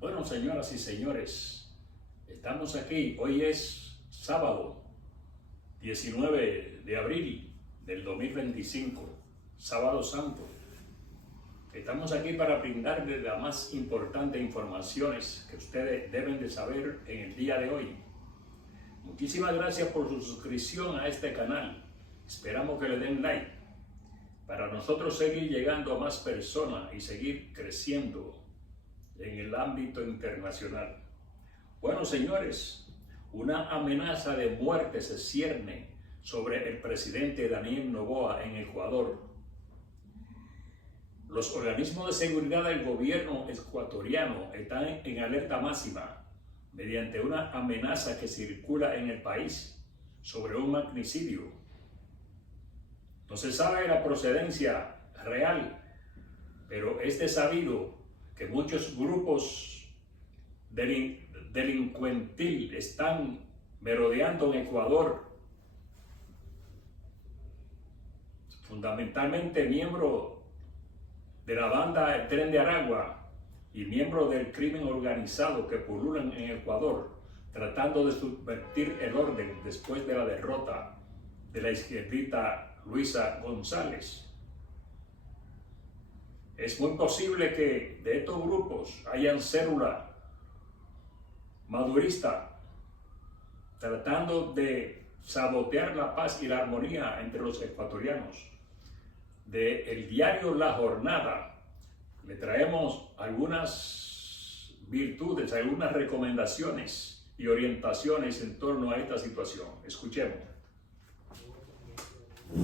Bueno, señoras y señores, estamos aquí. Hoy es sábado 19 de abril del 2025, sábado santo. Estamos aquí para brindarles las más importantes informaciones que ustedes deben de saber en el día de hoy. Muchísimas gracias por su suscripción a este canal. Esperamos que le den like para nosotros seguir llegando a más personas y seguir creciendo en el ámbito internacional. Bueno, señores, una amenaza de muerte se cierne sobre el presidente Daniel Noboa en Ecuador. Los organismos de seguridad del gobierno ecuatoriano están en alerta máxima mediante una amenaza que circula en el país sobre un magnicidio. No se sabe la procedencia real, pero es de sabido que muchos grupos delincuentil están merodeando en Ecuador, fundamentalmente miembros de la banda El Tren de Aragua y miembros del crimen organizado que pululan en Ecuador, tratando de subvertir el orden después de la derrota de la izquierdita Luisa González. Es muy posible que de estos grupos hayan célula madurista tratando de sabotear la paz y la armonía entre los ecuatorianos. Del diario La Jornada le traemos algunas virtudes, algunas recomendaciones y orientaciones en torno a esta situación. Escuchemos.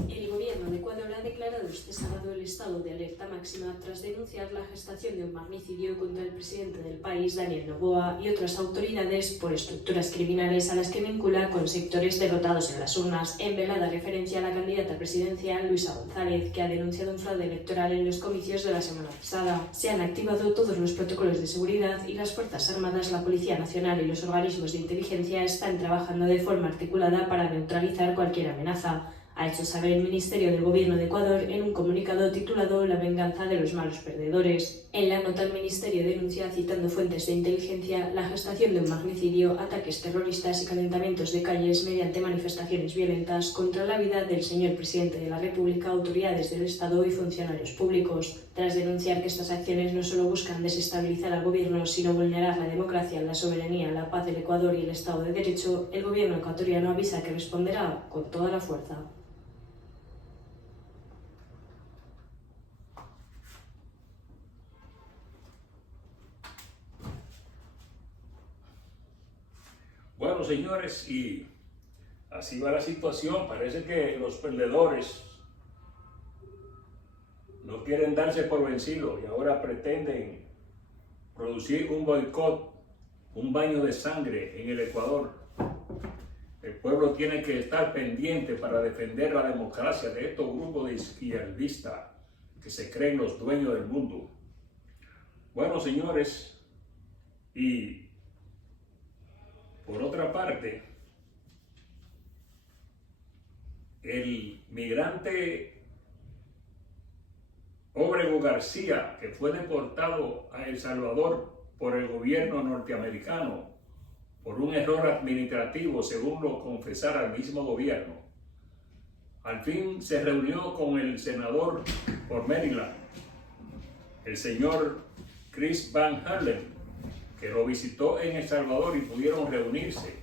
El gobierno de Ecuador ha declarado este sábado el estado de alerta máxima tras denunciar la gestación de un magnicidio contra el presidente del país, Daniel Noboa, y otras autoridades por estructuras criminales a las que vincula con sectores derrotados en las urnas, en velada referencia a la candidata presidencial Luisa González, que ha denunciado un fraude electoral en los comicios de la semana pasada. Se han activado todos los protocolos de seguridad y las Fuerzas Armadas, la Policía Nacional y los organismos de inteligencia están trabajando de forma articulada para neutralizar cualquier amenaza, ha hecho saber el Ministerio del Gobierno de Ecuador en un comunicado titulado La venganza de los malos perdedores. En la nota, el Ministerio denuncia, citando fuentes de inteligencia, la gestación de un magnicidio, ataques terroristas y calentamientos de calles mediante manifestaciones violentas contra la vida del señor presidente de la República, autoridades del Estado y funcionarios públicos. Tras denunciar que estas acciones no solo buscan desestabilizar al gobierno, sino vulnerar la democracia, la soberanía, la paz del Ecuador y el Estado de Derecho, el gobierno ecuatoriano avisa que responderá con toda la fuerza. Bueno, señores, y así va la situación. Parece que los perdedores no quieren darse por vencidos y ahora pretenden producir un boicot, un baño de sangre en el Ecuador. El pueblo tiene que estar pendiente para defender la democracia de estos grupos de izquierdistas que se creen los dueños del mundo. Bueno, señores, y por otra parte, el migrante Óbrego García, que fue deportado a El Salvador por el gobierno norteamericano por un error administrativo, según lo confesara el mismo gobierno, al fin se reunió con el senador por Maryland, el señor Chris Van Hollen, que lo visitó en El Salvador y pudieron reunirse.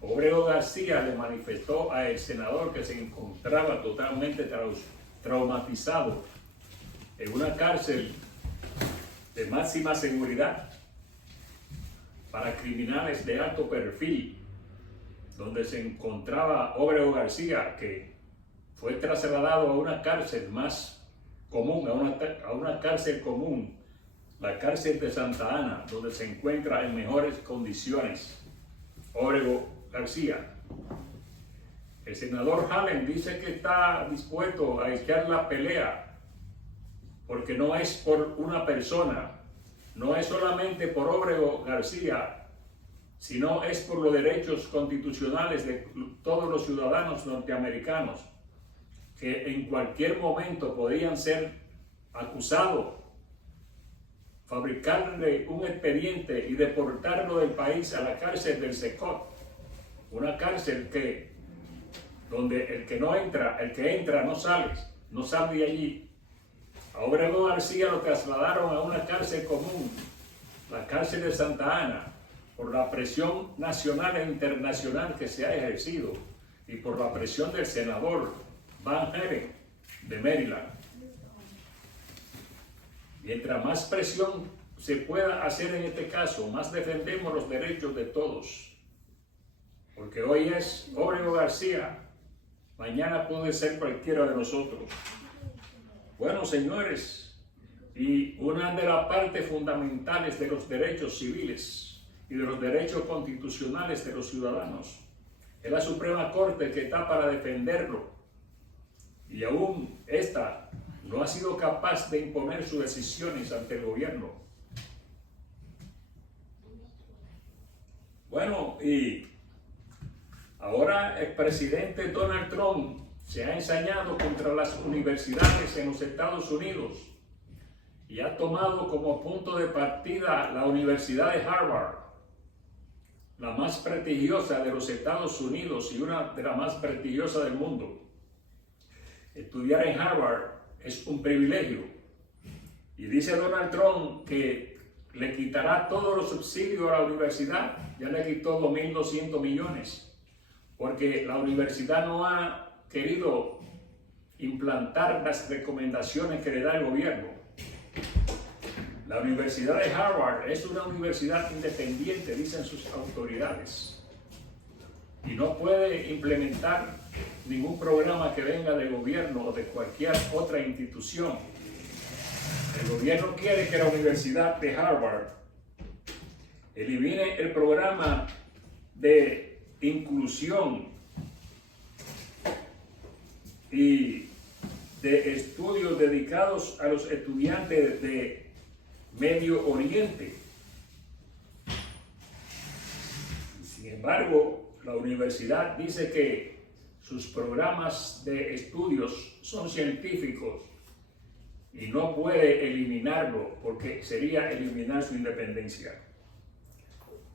Óbrego García le manifestó al senador que se encontraba totalmente traumatizado en una cárcel de máxima seguridad para criminales de alto perfil, donde se encontraba Óbrego García, que fue trasladado a una cárcel más común, a una cárcel común, la cárcel de Santa Ana, donde se encuentra en mejores condiciones Óbrego García. El senador Hallen dice que está dispuesto a echar la pelea, porque no es por una persona, no es solamente por Óbrego García, sino es por los derechos constitucionales de todos los ciudadanos norteamericanos, que en cualquier momento podrían ser acusados fabricarle un expediente y deportarlo del país a la cárcel del Secot, una cárcel donde el que entra no sale de allí. A Obregón García lo trasladaron a una cárcel común, la cárcel de Santa Ana, por la presión nacional e internacional que se ha ejercido y por la presión del senador Van Heeren de Maryland. Mientras más presión se pueda hacer en este caso, más defendemos los derechos de todos. Porque hoy es Obregón García, mañana puede ser cualquiera de nosotros. Bueno, señores, y una de las partes fundamentales de los derechos civiles y de los derechos constitucionales de los ciudadanos es la Suprema Corte, que está para defenderlo. Y aún esta no ha sido capaz de imponer sus decisiones ante el gobierno. Bueno, y ahora el presidente Donald Trump se ha ensañado contra las universidades en los Estados Unidos y ha tomado como punto de partida la Universidad de Harvard, la más prestigiosa de los Estados Unidos y una de las más prestigiosas del mundo. Estudiar en Harvard es un privilegio. Y dice Donald Trump que le quitará todos los subsidios a la universidad. Ya le quitó 2.200 millones, porque la universidad no ha querido implantar las recomendaciones que le da el gobierno. La Universidad de Harvard es una universidad independiente, dicen sus autoridades, y no puede implementar ningún programa que venga del gobierno o de cualquier otra institución. El gobierno quiere que la Universidad de Harvard elimine el programa de inclusión y de estudios dedicados a los estudiantes de Medio Oriente. Sin embargo, la universidad dice que sus programas de estudios son científicos y no puede eliminarlo, porque sería eliminar su independencia.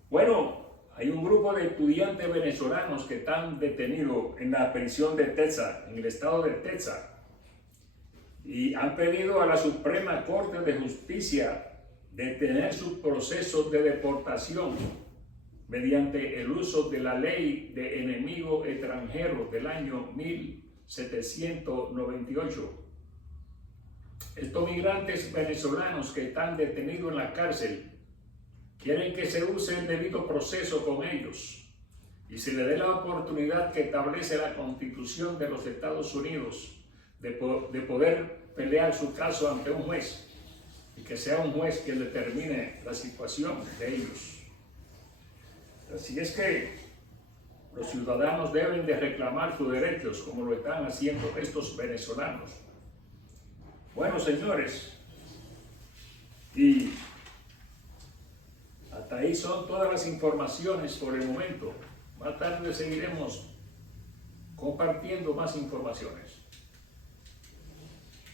Bueno, hay un grupo de estudiantes venezolanos que están detenidos en la prisión de Texas, en el estado de Texas, y han pedido a la Suprema Corte de Justicia detener sus procesos de deportación mediante el uso de la Ley de Enemigo Extranjero del año 1798. Estos migrantes venezolanos que están detenidos en la cárcel quieren que se use el debido proceso con ellos y se les dé la oportunidad que establece la Constitución de los Estados Unidos de poder pelear su caso ante un juez, y que sea un juez quien determine la situación de ellos. Así es que los ciudadanos deben de reclamar sus derechos, como lo están haciendo estos venezolanos. Bueno, señores, y hasta ahí son todas las informaciones por el momento. Más tarde seguiremos compartiendo más informaciones.